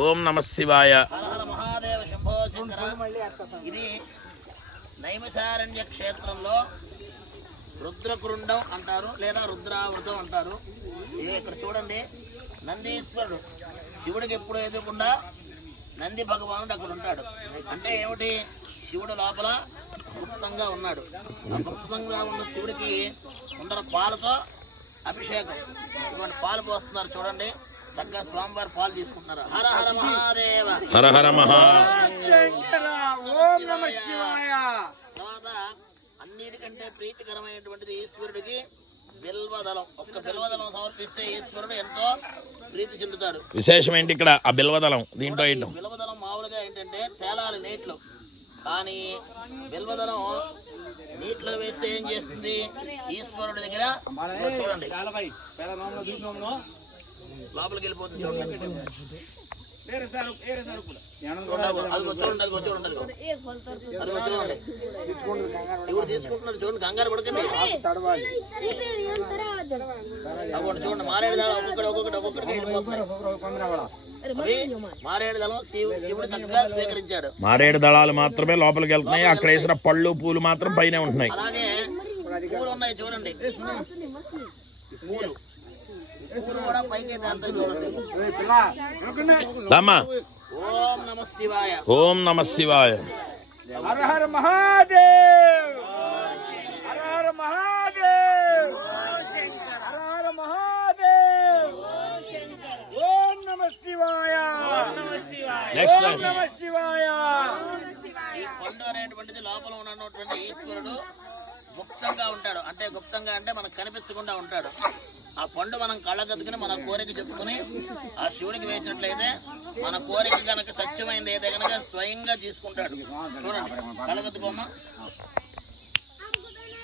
ఓం నమ శివాయ. మహాదేవ శంభో శంకర. ఇది నైమిషారణ్య క్షేత్రంలో రుద్రకృండం అంటారు, లేదా రుద్రావృతం అంటారు. ఇది ఇక్కడ చూడండి, నందీశ్వరుడు శివుడికి ఎప్పుడు ఎదురకుండా నంది భగవానుడు అక్కడ ఉంటాడు. అంటే ఏమిటి, శివుడు లోపల గుప్తంగా ఉన్నాడు. ఆ గుప్తంగా ఉన్న శివుడికి ముందర పాలతో అభిషేకం, ఇటువంటి పాలు పోస్తున్నారు చూడండి. చక్కగా స్వామివారి పాలు తీసుకుంటున్నారు. హర హర మహాదేవ, హర హర తర్వాత అన్నిటికంటే ప్రీతికరమైనటువంటిది ఈశ్వరుడికి బిల్వదళం. ఒక్క బిల్వదళం సమర్పిస్తే ఈశ్వరుడు ఎంతో ప్రీతి చెందుతాడు. విశేషం ఏంటి ఇక్కడ ఆ బిల్వదళం? దీంట్లో బిల్వదళం మామూలుగా ఏంటంటే తేలాలి నీటిలో, కానీ బిల్వదళం నీటిలో వేస్తే ఏం చేస్తుంది, ఈశ్వరుడి దగ్గర చూడండి లోపలికి వెళ్ళిపోతుంది. ఇప్పుడు తీసుకుంటున్నారు చూడండి, కంగారు పడకండి. చూడండి మారేడు దళం ఒక్కొక్కటి వెళ్ళిపోతున్నాయి. మారేడు దళం శివుడు చక్కగా స్వీకరించాడు. మారేడు దళాలు మాత్రమే లోపలికి వెళ్తున్నాయి, అక్కడ వేసిన పళ్ళు పూలు మాత్రం పైన ఉంటున్నాయి. అలాగే పూలు ఉన్నాయి చూడండి, పూలు కూడా పైకి చూడండి. ఓం నమ శివాయ. ఓం నమ శివాయ. హర హర మహాదేవ్, హర హర మహాదేవ్, హర హర మహాదేవ్. ఓం నమ శివాయ, ఓం నమ శివాయ. ఈ పండు అనేటువంటిది లోపల ఉన్నటువంటి ఈశ్వరుడు గుప్తంగా ఉంటాడు. అంటే గుప్తంగా అంటే మనకు కనిపించకుండా ఉంటాడు. ఆ పండు మనం కళ్ళగద్దుకుని మన కోరిక చెప్పుకుని ఆ శివుడికి వేసినట్లయితే మన కోరిక కనుక సత్యమైంది ఏదే కనుక స్వయంగా తీసుకుంటాడు. చూడండి, కళ్ళగద్దుకోమ్మా.